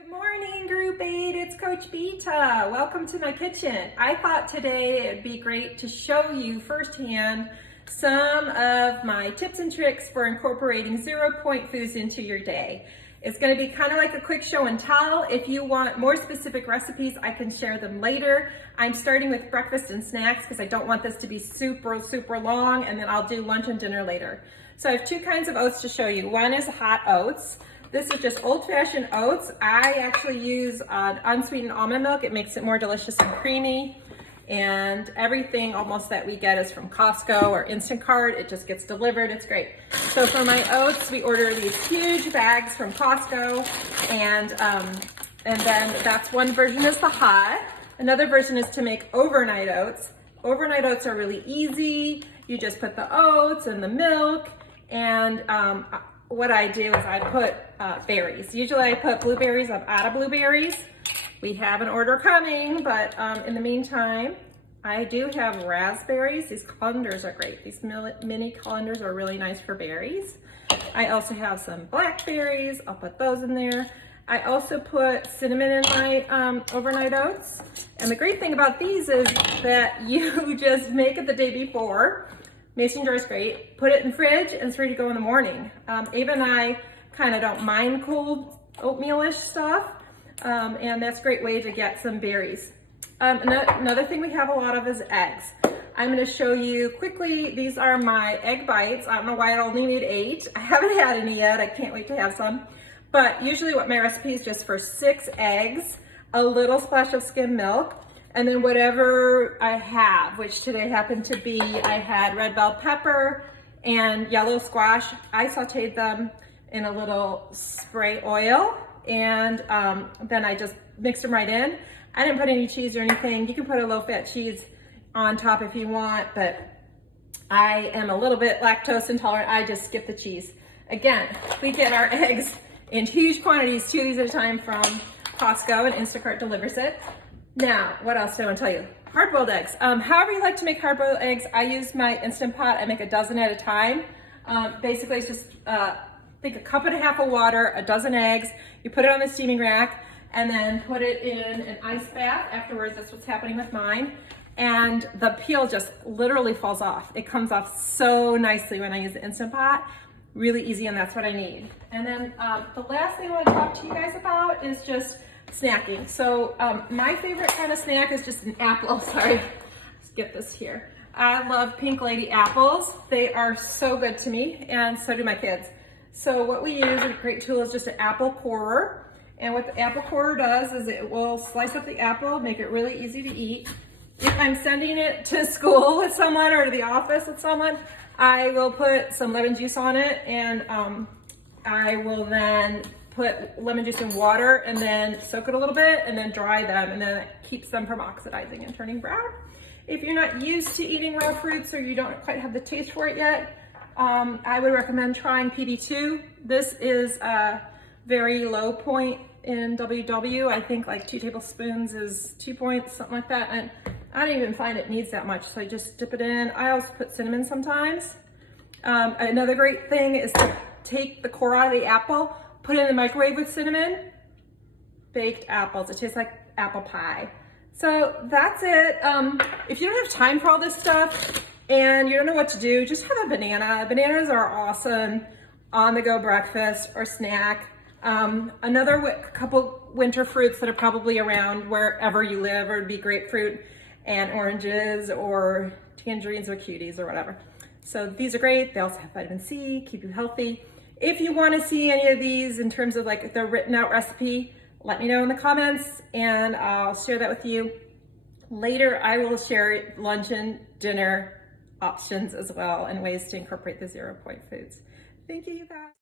Good morning, Group 8. It's Coach Beta. Welcome to my kitchen. I thought today it'd be great to show you firsthand some of my tips and tricks for incorporating 0-point foods into your day. It's going to be kind of like a quick show and tell. If you want more specific recipes, I can share them later. I'm starting with breakfast and snacks because I don't want this to be super long, and then I'll do lunch and dinner later. So I have two kinds of oats to show you. One is hot oats. This is just old-fashioned oats. I actually use unsweetened almond milk. It makes it more delicious and creamy. And everything almost that we get is from Costco or Instacart. It just gets delivered. It's great. So for my oats, we order these huge bags from Costco, and then that's one version is the hot. Another version is to make overnight oats. Overnight oats are really easy. You just put the oats and the milk, and what I do is I put berries. Usually I put blueberries. I'm out of blueberries. We have an order coming, but in the meantime, I do have raspberries. These colanders are great. These mini colanders are really nice for berries. I also have some blackberries. I'll put those in there. I also put cinnamon in my overnight oats. And the great thing about these is that you just make it the day before. Mason jar is great. Put it in the fridge and it's ready to go in the morning. Ava and I kind of don't mind cold oatmeal-ish stuff, and that's a great way to get some berries. Another thing we have a lot of is eggs. I'm going to show you quickly. These are my egg bites. I don't know why I only made 8. I haven't had any yet. I can't wait to have some. But usually what my recipe is just for 6 eggs, a little splash of skim milk, and then whatever I have, which today happened to be, I had red bell pepper and yellow squash. I sauteed them in a little spray oil, and then I just mixed them right in. I didn't put any cheese or anything. You can put a low-fat cheese on top if you want, but I am a little bit lactose intolerant. I just skip the cheese. Again, we get our eggs in huge quantities, 2 of these at a time from Costco, and Instacart delivers it. Now, what else do I want to tell you? Hard-boiled eggs. However you like to make hard-boiled eggs, I use my Instant Pot. I make a dozen at a time. Basically, it's just, think a cup and a half of water, a dozen eggs. You put it on the steaming rack, and then put it in an ice bath afterwards. That's what's happening with mine. And the peel just literally falls off. It comes off so nicely when I use the Instant Pot. Really easy, and that's what I need. And then the last thing I want to talk to you guys about is just snacking. So my favorite kind of snack is just an apple. Sorry, let's get this here. I love Pink Lady apples. They are so good to me, and so do my kids. So what we use, a great tool, is just an apple corer. And what the apple corer does is it will slice up the apple, make it really easy to eat. If I'm sending it to school with someone or to the office with someone, I will put some lemon juice on it, and I will then put lemon juice in water and then soak it a little bit and then dry them, and then it keeps them from oxidizing and turning brown. If you're not used to eating raw fruits or you don't quite have the taste for it yet, I would recommend trying PB2. This is a very low point in WW. I think like 2 tablespoons is 2 points, something like that. And I don't even find it needs that much, so I just dip it in. I also put cinnamon sometimes. Another great thing is to take the core out of the apple, put it in the microwave with cinnamon, baked apples. It tastes like apple pie. So that's it. If you don't have time for all this stuff and you don't know what to do, just have a banana. Bananas are awesome on-the-go breakfast or snack. Another couple winter fruits that are probably around wherever you live would be grapefruit and oranges or tangerines or cuties or whatever. So these are great. They also have vitamin C, keep you healthy. If you want to see any of these in terms of like the written out recipe, let me know in the comments and I'll share that with you. Later, I will share lunch and dinner options as well and ways to incorporate the 0-point foods. Thank you, you guys.